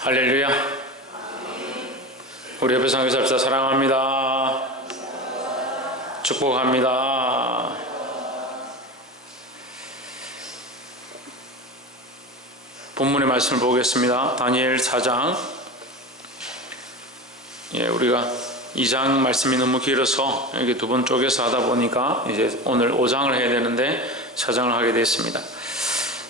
할렐루야. 우리 옆에 상교사입사 사랑합니다. 축복합니다. 본문의 말씀을 보겠습니다. 다니엘 4장. 우리가 2장 말씀이 너무 길어서 이렇게 두 번 쪼개서 하다 보니까 이제 오늘 5장을 해야 되는데 4장을 하게 됐습니다.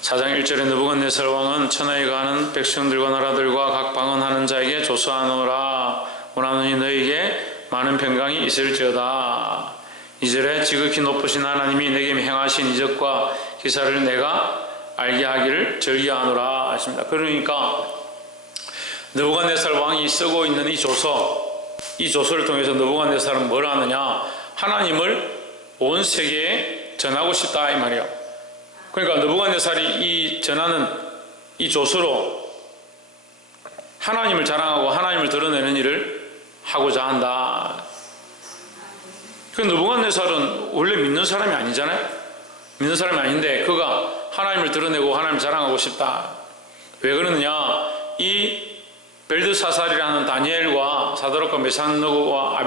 4장 1절에 느부갓네살 왕은 천하에 가는 백성들과 나라들과 각 방언하는 자에게 조서하노라. 원하노니 너에게 많은 평강이 있을지어다. 2절에 지극히 높으신 하나님이 내게 행하신 이적과 기사를 내가 알게 하기를 절기하노라 하십니다. 그러니까 느부갓네살 왕이 쓰고 있는 이 조서를 통해서 느부갓네살은 뭘 하느냐, 하나님을 온 세계에 전하고 싶다 이 말이에요. 그러니까 느부갓네살이 이 전하는 이 조서로 하나님을 자랑하고 하나님을 드러내는 일을 하고자 한다. 그 느부갓네살은 원래 믿는 사람이 아니잖아요. 믿는 사람이 아닌데 그가 하나님을 드러내고 하나님을 자랑하고 싶다. 왜 그러느냐, 이 벨드사살이라는 다니엘과 사드락과 메삭과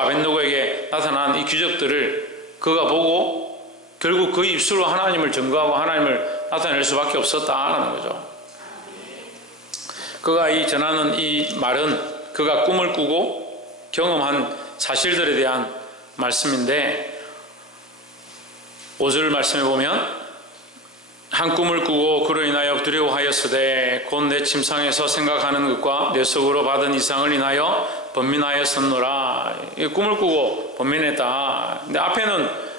아벳느고에게 나타난 이 기적들을 그가 보고 결국 그 입술로 하나님을 증거하고 하나님을 나타낼 수밖에 없었다라는 거죠. 그가 전하는 이 말은 그가 꿈을 꾸고 경험한 사실들에 대한 말씀인데, 5절 말씀에 보면 한 꿈을 꾸고 그로 인하여 두려워하였으되 곧 내 침상에서 생각하는 것과 내 속으로 받은 이상을 인하여 번민하였었노라. 이 꿈을 꾸고 번민했다. 근데 앞에는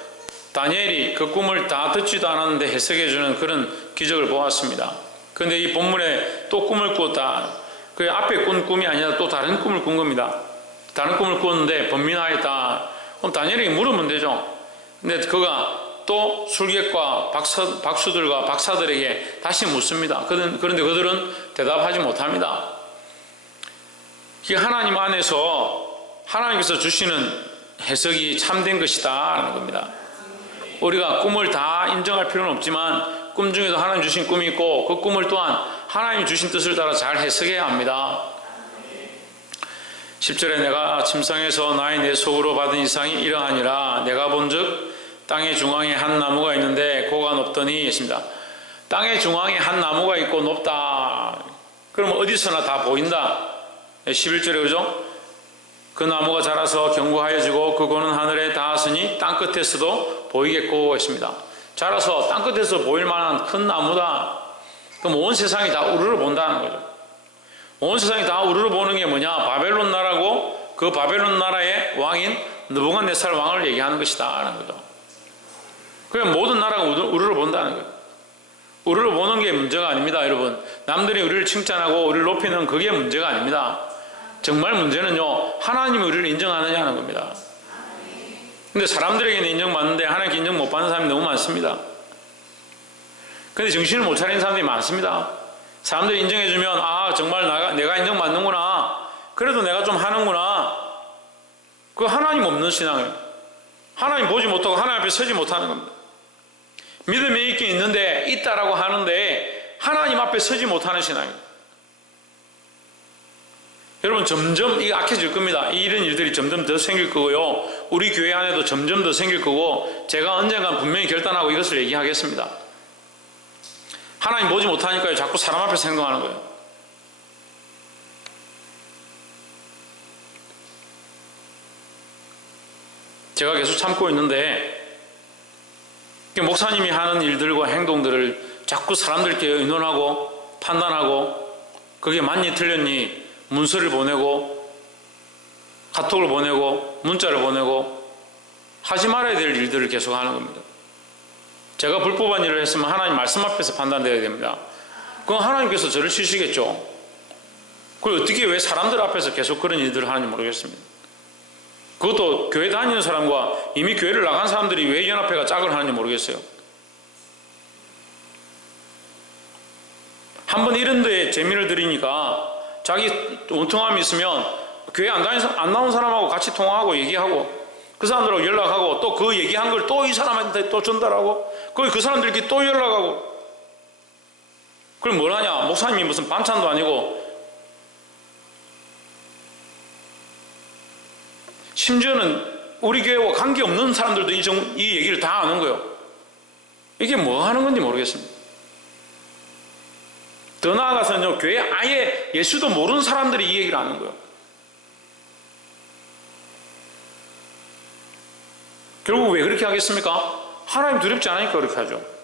다니엘이 그 꿈을 다 듣지도 않았는데 해석해주는 그런 기적을 보았습니다. 그런데 이 본문에 또 꿈을 꾸었다. 그 앞에 꾼 꿈이 아니라 또 다른 꿈을 꾼 겁니다. 다른 꿈을 꾸었는데 번민하였다. 그럼 다니엘에게 물으면 되죠. 근데 그가 또 술객과 박수들과 박사들에게 다시 묻습니다. 그런데 그들은 대답하지 못합니다. 이게 하나님 안에서 하나님께서 주시는 해석이 참된 것이다 라는 겁니다. 우리가 꿈을 다 인정할 필요는 없지만 꿈 중에도 하나님 주신 꿈이 있고 그 꿈을 또한 하나님이 주신 뜻을 따라 잘 해석해야 합니다. 10절에 내가 침상에서 나의 내 속으로 받은 이상이 이러하니라. 내가 본즉 땅의 중앙에 한 나무가 있는데 고가 높더니 있습니다. 땅의 중앙에 한 나무가 있고 높다. 그러면 어디서나 다 보인다. 11절에 그죠? 그 나무가 자라서 견고하여지고 그거는 하늘에 닿았으니 땅끝에서도 보이겠고 했습니다. 자라서 땅끝에서 보일 만한 큰 나무다. 그럼 온 세상이 다 우르르 본다는 거죠. 온 세상이 다 우르르 보는 게 뭐냐? 바벨론 나라고 그 바벨론 나라의 왕인 느부갓네살 왕을 얘기하는 것이다 하는 거죠. 그냥 모든 나라가 우르르 본다는 거예요. 우리를 보는 게 문제가 아닙니다, 여러분. 남들이 우리를 칭찬하고 우리를 높이는 그게 문제가 아닙니다. 정말 문제는요, 하나님이 우리를 인정하느냐는 겁니다. 근데 사람들에게는 인정받는데 하나님께 인정 못 받는 사람이 너무 많습니다. 근데 정신을 못 차리는 사람들이 많습니다. 사람들이 인정해주면 정말 내가 인정받는구나, 그래도 내가 좀 하는구나, 그거 하나님 없는 신앙이에요. 하나님 보지 못하고 하나님 앞에 서지 못하는 겁니다. 믿음이 있긴 있는데 있다라고 하는데 하나님 앞에 서지 못하는 신앙입니다. 여러분, 점점 이게 악해질 겁니다. 이런 일들이 점점 더 생길 거고요, 우리 교회 안에도 점점 더 생길 거고, 제가 언젠간 분명히 결단하고 이것을 얘기하겠습니다. 하나님 보지 못하니까요, 자꾸 사람 앞에서 행동하는 거예요. 제가 계속 참고 있는데 목사님이 하는 일들과 행동들을 자꾸 사람들께 의논하고 판단하고 그게 맞니 틀렸니 문서를 보내고 카톡을 보내고 문자를 보내고 하지 말아야 될 일들을 계속 하는 겁니다. 제가 불법한 일을 했으면 하나님 말씀 앞에서 판단되어야 됩니다. 그건 하나님께서 저를 치시겠죠. 그걸 어떻게 왜 사람들 앞에서 계속 그런 일들을 하는지 모르겠습니다. 그것도 교회 다니는 사람과 이미 교회를 나간 사람들이 왜 연합회가 짝을 하는지 모르겠어요. 한번 이런 데에 재미를 들이니까 자기 원통함이 있으면 교회 안 나온 사람하고 같이 통화하고 얘기하고 그 사람들하고 연락하고 또 그 얘기한 걸 또 이 사람한테 또 전달하고 그 사람들끼리 또 연락하고 그럼 뭘 하냐? 목사님이 무슨 반찬도 아니고 심지어는 우리 교회와 관계없는 사람들도 이 얘기를 다 아는 거예요. 이게 뭐 하는 건지 모르겠습니다. 더 나아가서는요, 교회 아예 예수도 모르는 사람들이 이 얘기를 아는 거예요. 결국 왜 그렇게 하겠습니까? 하나님 두렵지 않으니까 그렇게 하죠.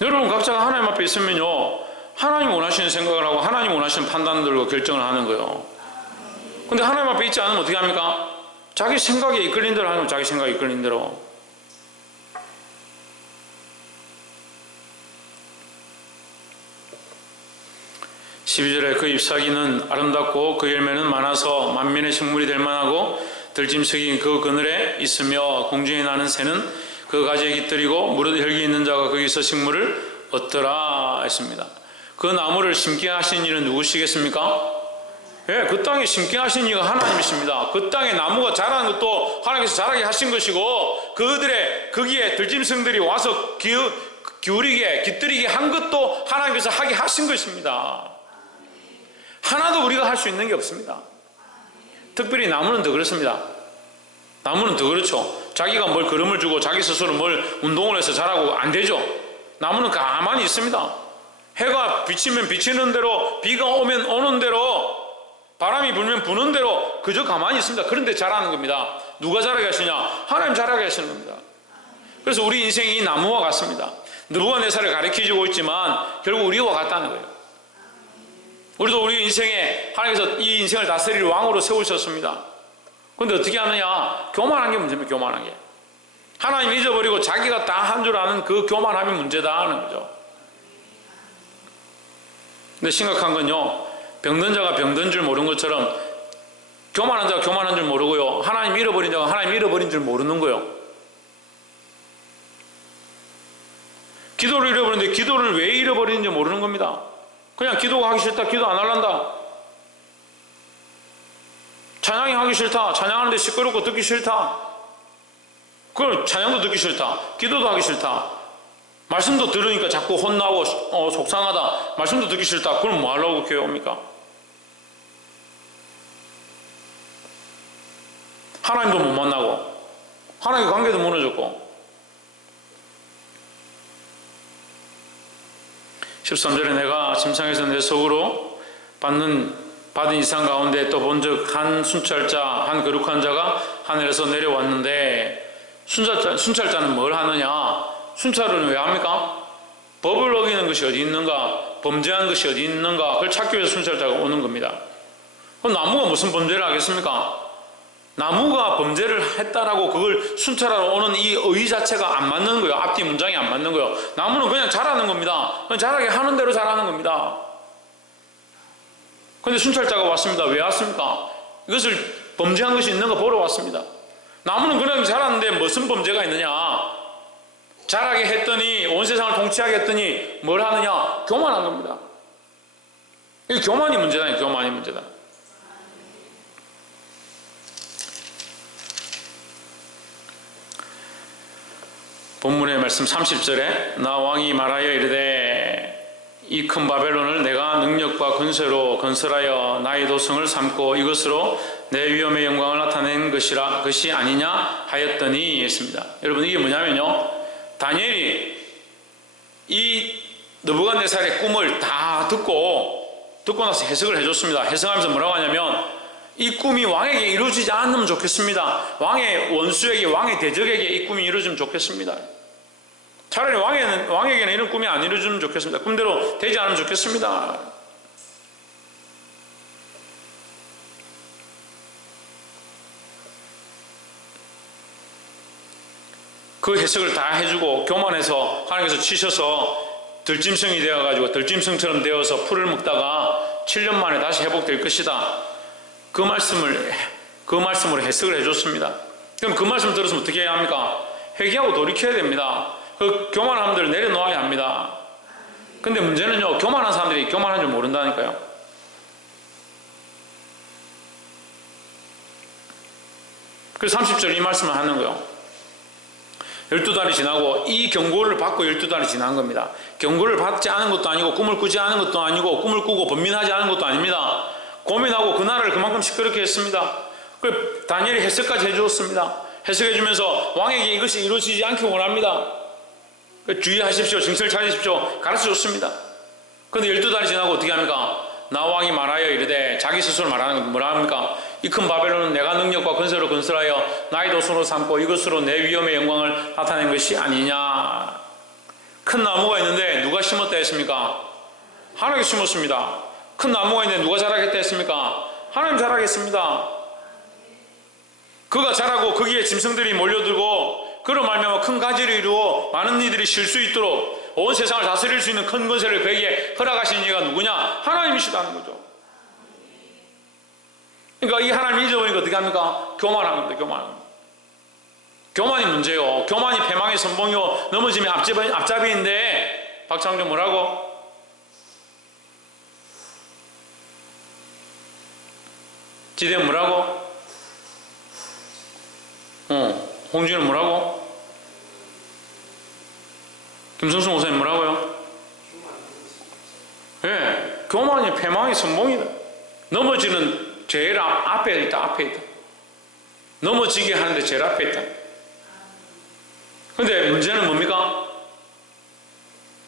여러분 각자가 하나님 앞에 있으면요, 하나님 원하시는 생각을 하고 하나님 원하시는 판단들과 결정을 하는 거예요. 근데 하나님 앞에 있지 않으면 어떻게 합니까? 자기 생각에 이끌린 대로 하면 자기 생각에 이끌린 대로. (12절에) 그 잎사귀는 아름답고 그 열매는 많아서 만민의 식물이 될 만하고 들짐승이 그 그늘에 있으며 공중에 나는 새는 그 가지에 깃들이고 무릇 혈기 있는 자가 거기서 식물을 얻더라 했습니다. 그 나무를 심게 하신 이는 누구시겠습니까? 예, 그 땅에 심게 하신 이가 하나님이십니다. 그 땅에 나무가 자라는 것도 하나님께서 자라게 하신 것이고, 그들의 거기에 들짐승들이 와서 기울이게 깃들이게 한 것도 하나님께서 하게 하신 것입니다. 하나도 우리가 할 수 있는 게 없습니다. 특별히 나무는 더 그렇습니다. 나무는 더 그렇죠. 자기가 뭘 걸음을 주고 자기 스스로 뭘 운동을 해서 자라고 안 되죠. 나무는 가만히 있습니다. 해가 비치면 비치는 대로, 비가 오면 오는 대로, 바람이 불면 부는 대로 그저 가만히 있습니다. 그런데 자라는 겁니다. 누가 자라게 하시냐? 하나님 자라게 하시는 겁니다. 그래서 우리 인생이 나무와 같습니다. 느부갓네살을 가르쳐주고 있지만 결국 우리와 같다는 거예요. 우리도 우리 인생에 하나님께서 이 인생을 다스릴 왕으로 세우셨습니다. 그런데 어떻게 하느냐? 교만한 게 문제입니다. 교만한 게. 하나님 잊어버리고 자기가 다 한 줄 아는 그 교만함이 문제다 하는 거죠. 근데 심각한 건요, 병든 자가 병든 줄 모르는 것처럼 교만한 자가 교만한 줄 모르고요, 하나님 잃어버린 자가 하나님 잃어버린 줄 모르는 거예요. 기도를 잃어버리는데 기도를 왜 잃어버리는지 모르는 겁니다. 그냥 기도가 하기 싫다, 기도 안 할란다. 찬양이 하기 싫다, 찬양하는데 시끄럽고 듣기 싫다. 그걸 찬양도 듣기 싫다, 기도도 하기 싫다. 말씀도 들으니까 자꾸 혼나고 속상하다. 말씀도 듣기 싫다. 그럼 뭐 하려고 교회 옵니까? 하나님도 못 만나고 하나님과 관계도 무너졌고. 13절에 내가 침상에서 내 속으로 받은 이상 가운데 또 본즉 한 순찰자, 한 거룩한 자가 하늘에서 내려왔는데, 순찰자는 뭘 하느냐? 순찰은 왜 합니까? 법을 어기는 것이 어디 있는가? 범죄하는 것이 어디 있는가? 그걸 찾기 위해서 순찰자가 오는 겁니다. 그럼 나무가 무슨 범죄를 하겠습니까? 나무가 범죄를 했다라고 그걸 순찰하러 오는 이 의 자체가 안 맞는 거예요. 앞뒤 문장이 안 맞는 거예요. 나무는 그냥 자라는 겁니다. 그냥 자라게 하는 대로 자라는 겁니다. 그런데 순찰자가 왔습니다. 왜 왔습니까? 이것을 범죄한 것이 있는가 보러 왔습니다. 나무는 그냥 자랐는데 무슨 범죄가 있느냐? 자라게 했더니, 온 세상을 통치하게 했더니 뭘 하느냐? 교만한 겁니다. 이 교만이 문제다. 교만이 문제다. 본문의 말씀 30절에 나 왕이 말하여 이르되 이 큰 바벨론을 내가 능력과 권세로 건설하여 나의 도성을 삼고 이것으로 내 위엄의 영광을 나타낸 것이 아니냐 하였더니 했습니다. 여러분, 이게 뭐냐면요, 다니엘이 이 느부갓네살의 꿈을 다 듣고 나서 해석을 해줬습니다. 해석하면서 뭐라고 하냐면, 이 꿈이 왕에게 이루어지지 않으면 좋겠습니다. 왕의 원수에게, 왕의 대적에게 이 꿈이 이루어지면 좋겠습니다. 차라리 왕에게는 이런 꿈이 안 이루어지면 좋겠습니다. 꿈대로 되지 않으면 좋겠습니다. 그 해석을 다 해주고 교만해서 하나님께서 치셔서 들짐승이 되어가지고 들짐승처럼 되어서 풀을 먹다가 7년 만에 다시 회복될 것이다. 그 말씀으로 해석을 해줬습니다. 그럼 그 말씀 들었으면 어떻게 해야 합니까? 회개하고 돌이켜야 됩니다. 그 교만한 사람들을 내려놓아야 합니다. 근데 문제는요, 교만한 사람들이 교만한 줄 모른다니까요. 그래서 30절 이 말씀을 하는 거예요. 12달이 지나고 이 경고를 받고 12달이 지난 겁니다. 경고를 받지 않은 것도 아니고 꿈을 꾸지 않은 것도 아니고 꿈을 꾸고 번민하지 않은 것도 아닙니다. 고민하고 그날을 그만큼 시끄럽게 했습니다. 그 다니엘이 해석까지 해주었습니다. 해석해주면서 왕에게 이것이 이루어지지 않기 원합니다. 주의하십시오. 정신을 차리십시오. 가르쳐줬습니다. 그런데 12달이 지나고 어떻게 합니까? 나 왕이 말하여 이르되, 자기 스스로 말하는 건 뭐라 합니까? 이 큰 바벨론은 내가 능력과 건설로 건설하여 나의 도성으로 삼고 이것으로 내 위엄의 영광을 나타낸 것이 아니냐. 큰 나무가 있는데 누가 심었다 했습니까? 하나님이 심었습니다. 큰 나무가 있는데 누가 자라겠다 했습니까? 하나님 자라겠습니다. 그가 자라고 거기에 짐승들이 몰려들고 그로 말미암아 큰 가지를 이루어 많은 이들이 쉴 수 있도록 온 세상을 다스릴 수 있는 큰 권세를 그에게 허락하신 이가 누구냐? 하나님이시다는 거죠. 그러니까 이 하나님 잊어버리니까 어떻게 합니까? 교만한 겁니다. 교만이 문제요. 교만이 패망의 선봉이요 넘어지면 앞잡이인데, 박창준 뭐라고? 지대는 뭐라고? 홍준은 뭐라고? 김성수 목사님 뭐라고요? 예, 교만이 패망의 선봉이다. 넘어지는 제일 앞에 있다. 넘어지게 하는데 제일 앞에 있다. 근데 문제는 뭡니까?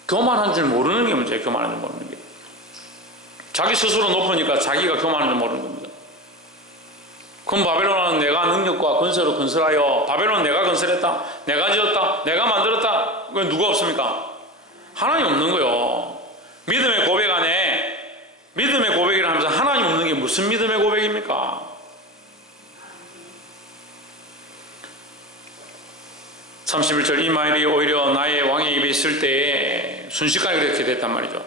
교만한 줄 모르는 게 문제예요. 교만한 줄 모르는 게. 자기 스스로 높으니까 자기가 교만한 줄 모르는 겁니다. 그럼 바벨론은 내가 능력과 건설로 건설하여, 바벨론은 내가 건설했다, 내가 지었다, 내가 만들었다. 그건 누가 없습니까? 하나님 없는 거요. 믿음의 고백 안에 믿음의 고백이라 하면서 하나님 없는 게 무슨 믿음의 고백입니까? 31절, 이 말이 오히려 나의 왕의 입에 있을 때에 순식간에 그렇게 됐단 말이죠.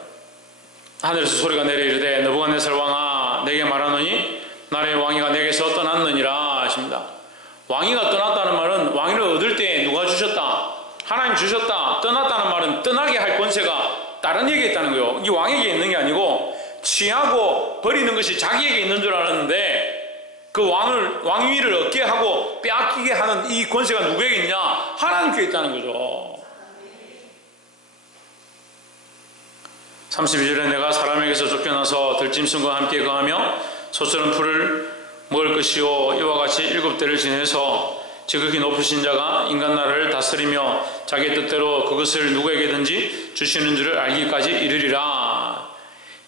하늘에서 소리가 내려 이르되, 느부갓네살 왕아, 내게 말하노니 나의 왕위가 내게서 떠났느니라 하십니다. 왕위가 떠났다는 말은 왕위를 얻을 때 누가 주셨다? 하나님 주셨다. 떠났다는 말은 떠나게 할 권세가 다른 에게 있다는 거예요. 이 왕에게 있는 게 아니고 취하고 버리는 것이 자기에게 있는 줄 알았는데, 그 왕위를 얻게 하고 빼앗기게 하는 이 권세가 누구에게 있냐? 하나님께 있다는 거죠. 32절에 내가 사람에게서 쫓겨나서 들짐승과 함께 거하며 소처럼 풀을 먹을 것이요, 이와 같이 7대를 지내서 지극히 높으신 자가 인간 나라를 다스리며 자기 뜻대로 그것을 누구에게든지 주시는 줄을 알기까지 이르리라.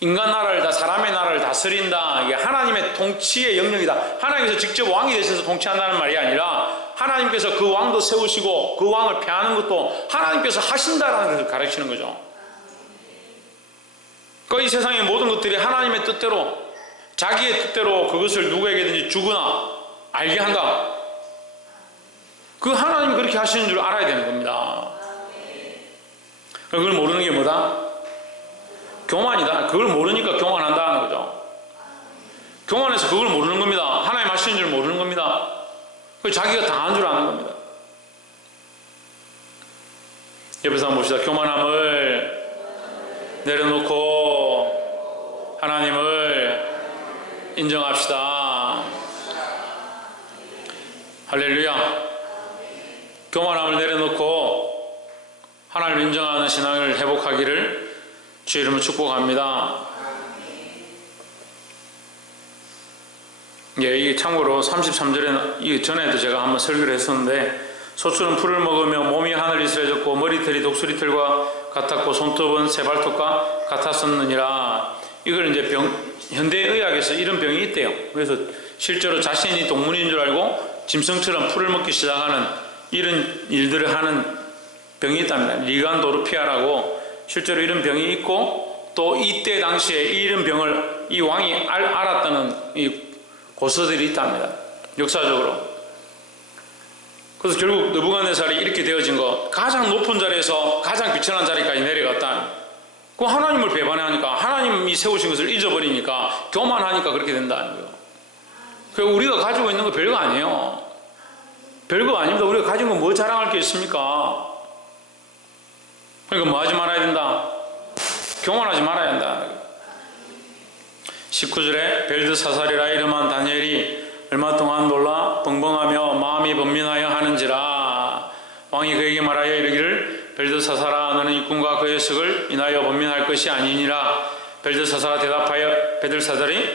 인간 나라를 사람의 나라를 다스린다. 이게 하나님의 통치의 영역이다. 하나님께서 직접 왕이 되셔서 통치한다는 말이 아니라 하나님께서 그 왕도 세우시고 그 왕을 폐하는 것도 하나님께서 하신다라는 것을 가르치는 거죠. 그러니까 이 세상의 모든 것들이 하나님의 뜻대로, 자기의 뜻대로 그것을 누구에게든지 주거나 알게 한다. 그 하나님이 그렇게 하시는 줄 알아야 되는 겁니다. 그걸 모르는 게 뭐다? 교만이다. 그걸 모르니까 교만한다는 거죠. 교만해서 그걸 모르는 겁니다. 하나님 하시는 줄 모르는 겁니다. 자기가 당한 줄 아는 겁니다. 옆에서 한번 봅시다. 교만함을 내려놓고 하나님을 인정합시다. 할렐루야. 교만함을 내려놓고 하나님을 인정하는 신앙을 회복하기를 주의 이름으로 축복합니다. 예, 이게 참고로 33절에 이 전에도 제가 한번 설교를 했었는데, 소출은 풀을 먹으며 몸이 하늘이 스레졌고 머리털이 독수리털과 같았고 손톱은 새발톱과 같았었느니라. 이걸 이제 현대의학에서 이런 병이 있대요. 그래서 실제로 자신이 동물인 줄 알고 짐승처럼 풀을 먹기 시작하는 이런 일들을 하는 병이 있답니다. 리간도르피아라고 실제로 이런 병이 있고, 또 이때 당시에 이런 병을 이 왕이 알았다는 이 고서들이 있답니다. 역사적으로. 그래서 결국 느부갓네살이 이렇게 되어진 거, 가장 높은 자리에서 가장 비천한 자리까지 내려갔다. 그 하나님을 배반하니까, 하나님이 세우신 것을 잊어버리니까, 교만하니까 그렇게 된다는 거예요. 그리고 우리가 가지고 있는 거 별거 아니에요. 별거 아닙니다. 우리가 가진 거 뭐 자랑할 게 있습니까? 그러니까 뭐 하지 말아야 된다? 교만하지 말아야 한다. 19절에 벨드사살이라 이름한 다니엘이 얼마 동안 놀라 벙벙하며 마음이 번민하여 하는지라. 왕이 그에게 말하여 이르기를 벨드사사라 너는 이 꿈과 그 해석을 인하여 번민할 것이 아니니라. 벨드사살이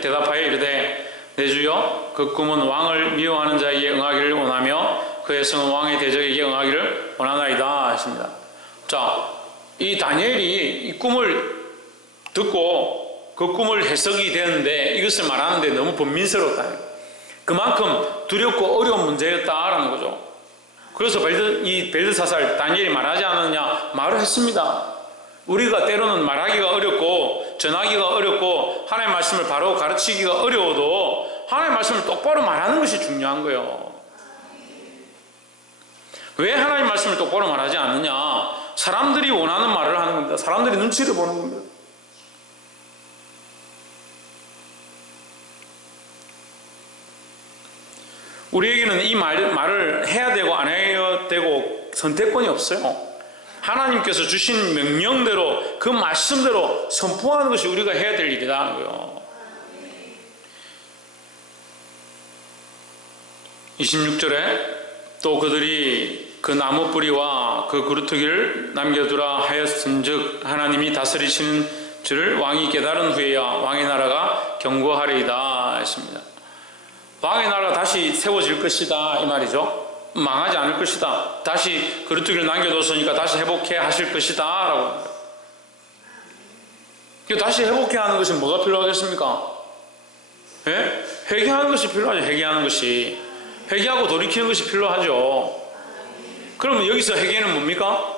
대답하여 이르되 내 주여 그 꿈은 왕을 미워하는 자에게 응하기를 원하며 그 해석은 왕의 대적에게 응하기를 원하나이다 하십니다. 자, 이 다니엘이 이 꿈을 듣고 그 꿈을 해석이 되는데 이것을 말하는데 너무 번민스럽다. 그만큼 두렵고 어려운 문제였다라는 거죠. 그래서 이 벨드사살 다니엘이 말하지 않았느냐? 말을 했습니다. 우리가 때로는 말하기가 어렵고 전하기가 어렵고 하나님의 말씀을 바로 가르치기가 어려워도 하나님의 말씀을 똑바로 말하는 것이 중요한 거예요. 왜 하나님의 말씀을 똑바로 말하지 않느냐? 사람들이 원하는 말을 하는 겁니다. 사람들이 눈치를 보는 겁니다. 우리에게는 이 말을 해야 되고 안 해야 되고 선택권이 없어요. 하나님께서 주신 명령대로 그 말씀대로 선포하는 것이 우리가 해야 될 일이라는 거예요. 26절에 또 그들이 그 나무 뿌리와 그 그루터기를 남겨두라 하였은즉 하나님이 다스리시는 줄을 왕이 깨달은 후에야 왕의 나라가 견고하리이다 했습니다. 왕의 나라가 다시 세워질 것이다 이 말이죠. 망하지 않을 것이다. 다시 그루터기를 남겨뒀으니까 다시 회복해 하실 것이다 라고. 다시 회복해 하는 것은 뭐가 필요하겠습니까? 예? 회개하는 것이 필요하죠. 회개하는 것이. 회개하고 돌이키는 것이 필요하죠. 그러면 여기서 회개는 뭡니까?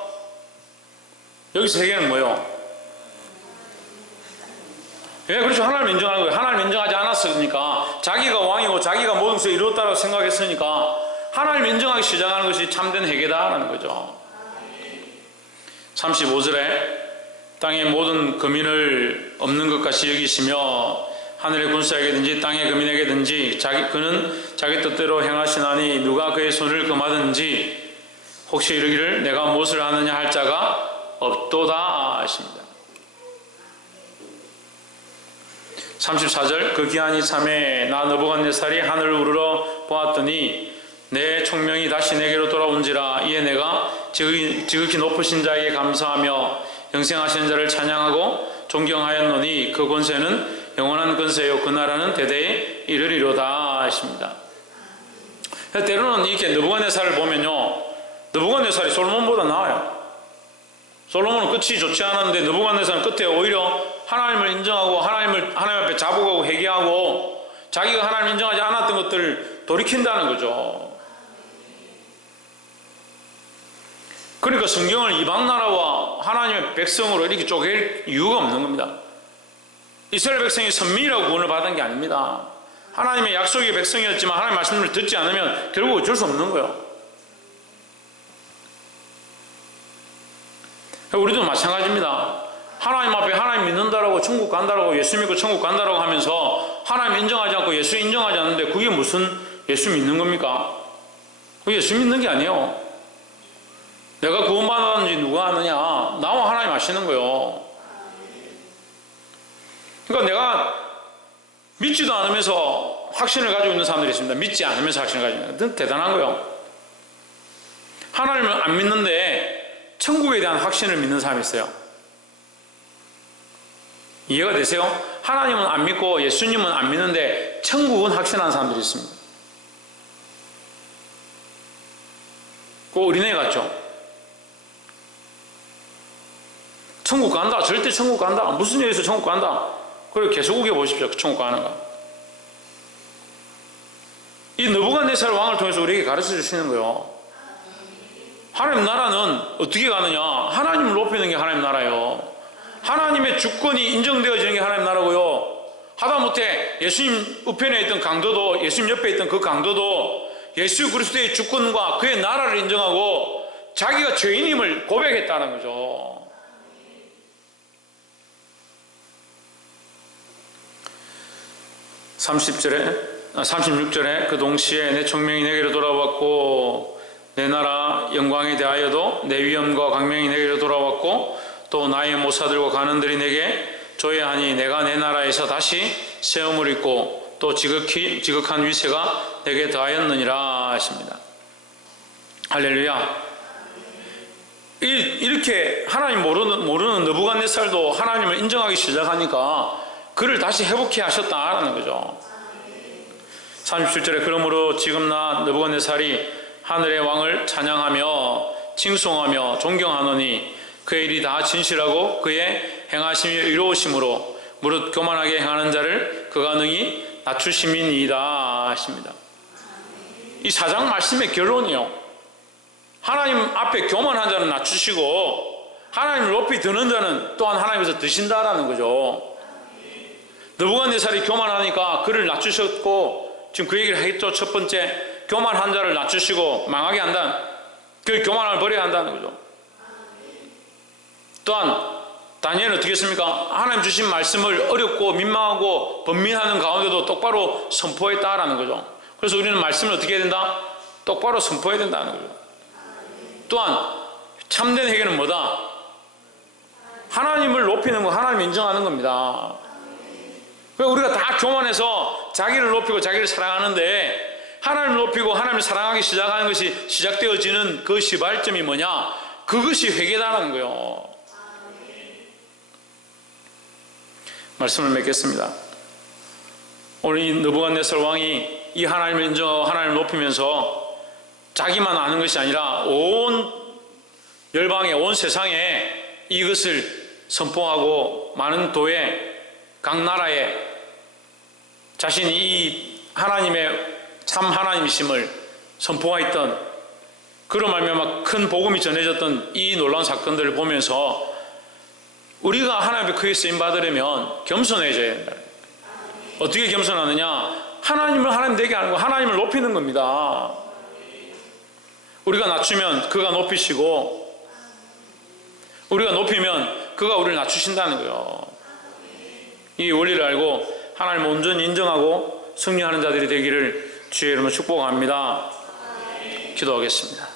여기서 회개는 뭐예요? 예, 그렇죠. 하나님을 인정하는 거예요. 하나님을 인정하지 않았으니까 자기가 왕이고 자기가 모든 것을 이루었다고 생각했으니까 하나님을 인정하기 시작하는 것이 참된 회개다라는 거죠. 35절에 땅의 모든 거민을 없는 것 같이 여기시며 하늘의 군사에게든지 땅의 거민에게든지 그는 자기 뜻대로 행하시나니 누가 그의 손을 금하든지 혹시 이르기를 내가 무엇을 하느냐 할 자가 없도다 하십니다. 34절 그 기한이 참에 나 느부갓네살이 하늘을 우러러 보았더니 내 총명이 다시 내게로 돌아온지라 이에 내가 지극히 높으신 자에게 감사하며 영생하시는 자를 찬양하고 존경하였노니 그 권세는 영원한 권세요 그 나라는 대대에 이르리로다 하십니다. 때로는 이렇게 느부갓네살을 보면요, 느부갓네살이 솔로몬보다 나아요. 솔로몬은 끝이 좋지 않았는데 느부갓네살은 끝에 오히려 하나님을 인정하고 하나님 앞에 자복하고 회개하고 자기가 하나님을 인정하지 않았던 것들을 돌이킨다는 거죠. 그러니까 성경을 이방 나라와 하나님의 백성으로 이렇게 쪼갤 이유가 없는 겁니다. 이스라엘 백성이 선민이라고 구원을 받은 게 아닙니다. 하나님의 약속의 백성이었지만 하나님의 말씀을 듣지 않으면 결국 어쩔 수 없는 거예요. 우리도 마찬가지입니다. 하나님 앞에 하나님 믿는다라고 천국 간다라고 예수 믿고 천국 간다라고 하면서 하나님 인정하지 않고 예수 인정하지 않는데 그게 무슨 예수 믿는 겁니까? 그게 예수 믿는 게 아니에요. 내가 구원받았는지 누가 아느냐? 나와 하나님 아시는 거예요. 그러니까 내가 믿지도 않으면서 확신을 가지고 있는 사람들이 있습니다. 믿지 않으면서 확신을 가지고 있는 사람들. 대단한 거예요. 하나님을 안 믿는데 천국에 대한 확신을 믿는 사람이 있어요. 이해가 되세요? 하나님은 안 믿고 예수님은 안 믿는데 천국은 확신하는 사람들이 있습니다. 그 어린애 같죠? 천국 간다. 절대 천국 간다. 무슨 일에서 천국 간다. 그리고 계속 우겨보십시오. 천국 가는 거. 이 느부갓네살 왕을 통해서 우리에게 가르쳐 주시는 거예요. 하나님 나라는 어떻게 가느냐? 하나님을 높이는 게 하나님 나라예요. 하나님의 주권이 인정되어지는 게 하나님 나라고요. 하다못해 예수님 우편에 있던 강도도, 예수님 옆에 있던 그 강도도 예수 그리스도의 주권과 그의 나라를 인정하고 자기가 죄인임을 고백했다는 거죠. 36절에 그 동시에 내 총명이 내게로 돌아왔고 내 나라 영광에 대하여도 내 위엄과 광명이 내게로 돌아왔고 또 나의 모사들과 관원들이 내게 조회하니 내가 내 나라에서 다시 세움을 입고 또 지극한 위세가 내게 더하였느니라 하십니다. 할렐루야. 이렇게 하나님 모르는 느부갓네살도 하나님을 인정하기 시작하니까 그를 다시 회복해 하셨다라는 거죠. 37절에 그러므로 지금 나 느부갓네살이 하늘의 왕을 찬양하며 칭송하며 존경하노니 그의 일이 다 진실하고 그의 행하심이 의로우심으로 무릇 교만하게 행하는 자를 그가 능히 낮추심이니이다 하십니다. 이 4장 말씀의 결론이요, 하나님 앞에 교만한 자는 낮추시고 하나님을 높이 드는 자는 또한 하나님께서 드신다라는 거죠. 느부갓네살이 교만하니까 그를 낮추셨고, 지금 그 얘기를 하겠죠. 첫 번째, 교만한 자를 낮추시고 망하게 한다, 그 교만을 버려야 한다는 거죠. 또한 다니엘은 어떻게 했습니까? 하나님 주신 말씀을 어렵고 민망하고 번민하는 가운데도 똑바로 선포했다라는 거죠. 그래서 우리는 말씀을 어떻게 해야 된다? 똑바로 선포해야 된다는 거죠. 또한 참된 회개는 뭐다? 하나님을 높이는 거, 하나님을 인정하는 겁니다. 우리가 다 교만해서 자기를 높이고 자기를 사랑하는데, 하나님을 높이고 하나님을 사랑하기 시작하는 것이 시작되어지는 그 시발점이 뭐냐? 그것이 회개다라는 거예요. 말씀을 맺겠습니다. 오늘 이 느부갓네살 왕이 이 하나님을 인정하고 하나님을 높이면서 자기만 아는 것이 아니라 온 열방에, 온 세상에 이것을 선포하고 많은 도에, 각 나라에 자신이 이 하나님의 참 하나님이심을 선포하였던, 그로 말미암아 큰 복음이 전해졌던 이 놀라운 사건들을 보면서 우리가 하나님 앞에 크게 쓰임 받으려면 겸손해져야 된다. 어떻게 겸손하느냐? 하나님을 하나님 되게 하는 거, 하나님을 높이는 겁니다. 우리가 낮추면 그가 높이시고, 우리가 높이면 그가 우리를 낮추신다는 거예요. 이 원리를 알고 하나님을 온전히 인정하고 승리하는 자들이 되기를 주의 이름으로 축복합니다. 기도하겠습니다.